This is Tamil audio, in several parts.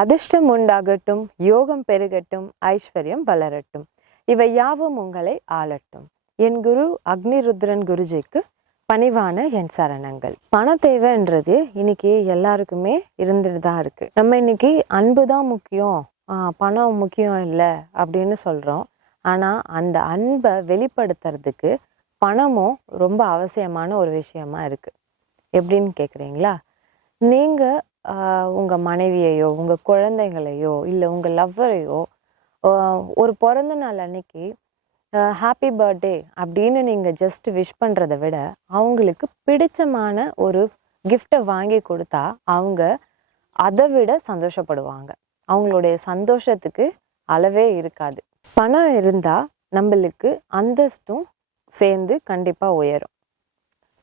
அதிர்ஷ்டம் உண்டாகட்டும், யோகம் பெருகட்டும், ஐஸ்வர்யம் வளரட்டும், இவை யாவும் உங்களை ஆளட்டும். என் குரு அக்னிருத்ரன் குருஜிக்கு பணிவான என் சரணங்கள். பண தேவைன்றது இன்னைக்கு எல்லாருக்குமே இருந்துட்டு தான் இருக்கு. நம்ம இன்னைக்கு அன்பு தான் முக்கியம், பணம் முக்கியம் இல்லை அப்படின்னு சொல்றோம். ஆனா அந்த அன்பை வெளிப்படுத்துறதுக்கு பணமும் ரொம்ப அவசியமான ஒரு விஷயமா இருக்கு. எப்படின்னு கேக்குறீங்களா? நீங்க உங்க மனைவியையோ உங்க குழந்தைங்களையோ இல்லை உங்க லவ்வரையோ ஒரு பிறந்த நாள் அன்னைக்கு ஹாப்பி பர்த்டே அப்படின்னு நீங்கள் ஜஸ்ட் விஷ் பண்ணுறதை விட அவங்களுக்கு பிடிச்சமான ஒரு கிஃப்டை வாங்கி கொடுத்தா அவங்க அதை விட சந்தோஷப்படுவாங்க. அவங்களுடைய சந்தோஷத்துக்கு அளவே இருக்காது. பணம் இருந்தால் நம்மளுக்கு அந்தஸ்தும் சேர்ந்து கண்டிப்பாக உயரும்.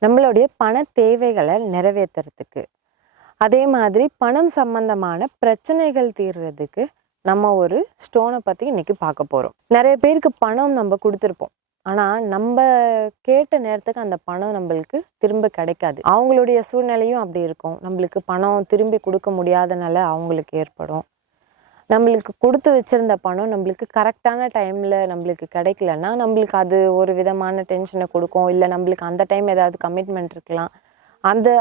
நம்மளுடைய பண தேவைகளை நிறைவேற்றுறதுக்கு, அதே மாதிரி பணம் சம்பந்தமான பிரச்சனைகள் தீர்றதுக்கு நம்ம ஒரு ஸ்டோனை பற்றி இன்னைக்கு பார்க்க போகிறோம். நிறைய பேருக்கு பணம் நம்ம கொடுத்துருப்போம், ஆனால் நம்ம கேட்ட நேரத்துக்கு அந்த பணம் நம்மளுக்கு திரும்ப கிடைக்காது. அவங்களுடைய சூழ்நிலையும் அப்படி இருக்கும். நம்மளுக்கு பணம் திரும்பி கொடுக்க முடியாத நிலை அவங்களுக்கு ஏற்படும். நம்மளுக்கு கொடுத்து வச்சிருந்த பணம் நம்மளுக்கு கரெக்டான டைமில் நம்மளுக்கு கிடைக்கலன்னா நம்மளுக்கு அது ஒரு விதமான டென்ஷனை கொடுக்கும். இல்லை நம்மளுக்கு அந்த டைம் ஏதாவது கமிட்மெண்ட் இருக்கலாம்,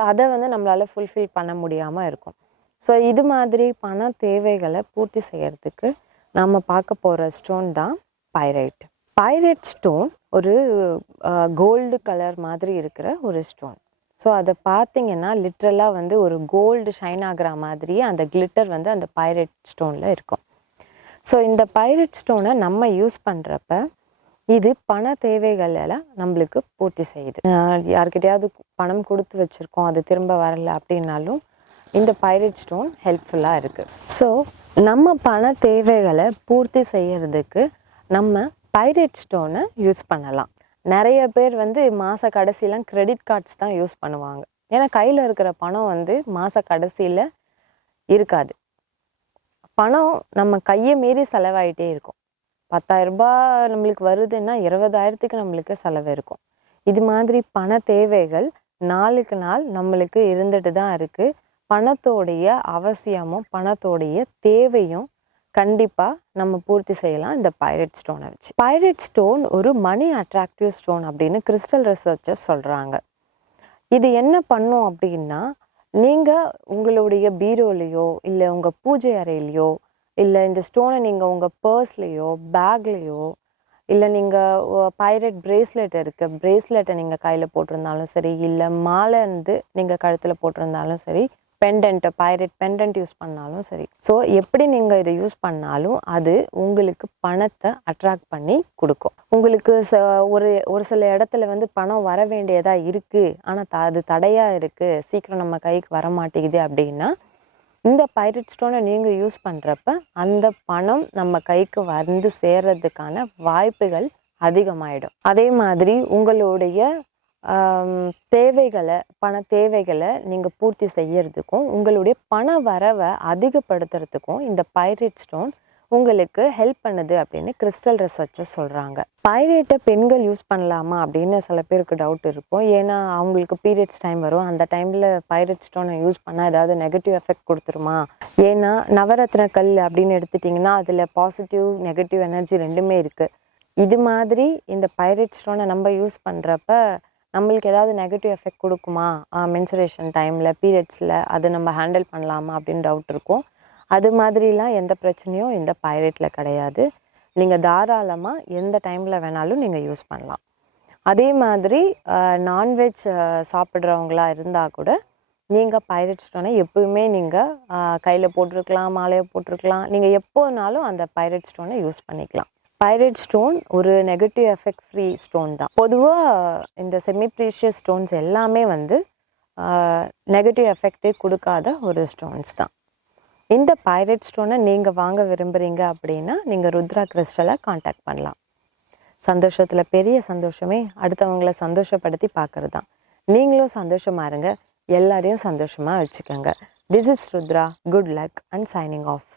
அதை நம்மளால ஃபுல்ஃபில் பண்ண முடியாமல் இருக்கும். ஸோ இது மாதிரி பண தேவைகளை பூர்த்தி செய்யறதுக்கு நம்ம பார்க்க போகிற ஸ்டோன் தான் பைரைட். பைரைட் ஸ்டோன் ஒரு கோல்டு கலர் மாதிரி இருக்கிற ஒரு ஸ்டோன். ஸோ அதை பார்த்தீங்கன்னா லிட்ரலாக ஒரு கோல்டு ஷைன் ஆகிற மாதிரியே அந்த கிளிட்டர் அந்த பைரைட் ஸ்டோனில் இருக்கும். ஸோ இந்த பைரைட் ஸ்டோனை நம்ம யூஸ் பண்ணுறப்ப இது பண தேவைகளெல்லாம் நம்மளுக்கு பூர்த்தி செய்யுது. யார்கிட்டையாவது பணம் கொடுத்து வச்சுருக்கோம், அது திரும்ப வரலை அப்படின்னாலும் இந்த பைரைட் ஸ்டோன் ஹெல்ப்ஃபுல்லாக இருக்குது. ஸோ நம்ம பண தேவைகளை பூர்த்தி செய்யறதுக்கு நம்ம பைரைட் ஸ்டோனை யூஸ் பண்ணலாம். நிறைய பேர் மாத கடைசியெலாம் கிரெடிட் கார்ட்ஸ் தான் யூஸ் பண்ணுவாங்க. ஏன்னா கையில் இருக்கிற பணம் மாத கடைசியில் இருக்காது. பணம் நம்ம கையை மீறி செலவாயிட்டே இருக்கும். 10,000 ரூபாய் நம்மளுக்கு வருதுன்னா 20,000க்கு நம்மளுக்கு செலவு இருக்கும். இது மாதிரி பண தேவைகள் நாளுக்கு நாள் நம்மளுக்கு இருந்துட்டு தான் இருக்குது. பணத்தோடைய அவசியமும் பணத்தோடைய தேவையும் கண்டிப்பாக நம்ம பூர்த்தி செய்யலாம் இந்த பைரைட் ஸ்டோனை வச்சு. பைரைட் ஸ்டோன் ஒரு மணி அட்ராக்டிவ் ஸ்டோன் அப்படின்னு கிறிஸ்டல் ரிசர்ச்சர்ஸ் சொல்கிறாங்க. இது என்ன பண்ணும் அப்படின்னா, நீங்கள் உங்களுடைய பீரோலையோ இல்லை உங்கள் பூஜை அறையிலையோ இல்லை இந்த ஸ்டோனை நீங்கள் உங்கள் பர்ஸ்லேயோ பேக்லேயோ இல்லை நீங்கள் பைரைட் பிரேஸ்லெட் இருக்குது, பிரேஸ்லெட்டை நீங்கள் கையில் போட்டிருந்தாலும் சரி, இல்லை மாலை நீங்கள் கழுத்தில் போட்டிருந்தாலும் சரி, பைரைட் பெண்டன்ட் யூஸ் பண்ணாலும் சரி. ஸோ எப்படி நீங்கள் இதை யூஸ் பண்ணாலும் அது உங்களுக்கு பணத்தை அட்ராக்ட் பண்ணி கொடுக்கும். உங்களுக்கு ஒரு சில இடத்துல பணம் வர வேண்டியதாக இருக்குது, ஆனால் அது தடையாக இருக்குது, சீக்கிரம் நம்ம கைக்கு வர மாட்டேங்குது அப்படின்னா இந்த பைரைட் ஸ்டோனை நீங்கள் யூஸ் பண்ணுறப்ப அந்த பணம் நம்ம கைக்கு சேர்றதுக்கான வாய்ப்புகள் அதிகமாயிடும். அதே மாதிரி உங்களுடைய பண தேவைகளை நீங்கள் பூர்த்தி செய்யறதுக்கும் உங்களுடைய பண வரவை அதிகப்படுத்துறதுக்கும் இந்த பைரைட் ஸ்டோன் உங்களுக்கு ஹெல்ப் பண்ணுது அப்படின்னு கிறிஸ்டல் ரிசர்ச்சர்ஸ் சொல்கிறாங்க. பைரைட்டை பெண்கள் யூஸ் பண்ணலாமா அப்படின்னு சில பேருக்கு டவுட் இருக்கும். ஏன்னா அவங்களுக்கு பீரியட்ஸ் டைம் வரும், அந்த டைமில் பைரைட் ஸ்டோனை யூஸ் பண்ணால் ஏதாவது நெகட்டிவ் எஃபெக்ட் கொடுத்துருமா? ஏன்னா நவரத்ன கல் அப்படின்னு எடுத்துட்டிங்கன்னா அதில் பாசிட்டிவ் நெகட்டிவ் எனர்ஜி ரெண்டுமே இருக்குது. இது மாதிரி இந்த பைரைட் ஸ்டோனை நம்ம யூஸ் பண்ணுறப்ப நம்மளுக்கு ஏதாவது நெகட்டிவ் எஃபெக்ட் கொடுக்குமா மென்சுரேஷன் டைமில், பீரியட்ஸில், அதை நம்ம ஹேண்டில் பண்ணலாமா அப்படின்னு டவுட் இருக்கும். அது மாதிரிலாம் எந்த பிரச்சனையும் இந்த பைரைட்டில் கிடையாது. நீங்கள் தாராளமாக எந்த டைமில் வேணாலும் நீங்கள் யூஸ் பண்ணலாம். அதே மாதிரி நான்வெஜ் சாப்பிட்றவங்களா இருந்தால் கூட நீங்கள் பைரைட் ஸ்டோனை எப்பவுமே நீங்கள் கையில் போட்டிருக்கலாம், மாலையை போட்டிருக்கலாம், நீங்கள் எப்போனாலும் அந்த பைரைட் ஸ்டோனை யூஸ் பண்ணிக்கலாம். பைரைட் ஸ்டோன் ஒரு நெகட்டிவ் எஃபெக்ட் ஃப்ரீ ஸ்டோன் தான். பொதுவாக இந்த செமி ப்ரீஷியஸ் ஸ்டோன்ஸ் எல்லாமே நெகட்டிவ் எஃபெக்டே கொடுக்காத ஒரு ஸ்டோன்ஸ் தான். இந்த பைரைட் ஸ்டோனை நீங்கள் வாங்க விரும்புகிறீங்க அப்படின்னா நீங்கள் ருத்ரா கிறிஸ்டலை காண்டாக்ட் பண்ணலாம். சந்தோஷத்தில் பெரிய சந்தோஷமே அடுத்தவங்களை சந்தோஷப்படுத்தி பார்க்கறது தான். நீங்களும் சந்தோஷமாக இருங்க, எல்லாரையும் சந்தோஷமாக வச்சுக்கோங்க. This is Rudra. Good luck and signing off.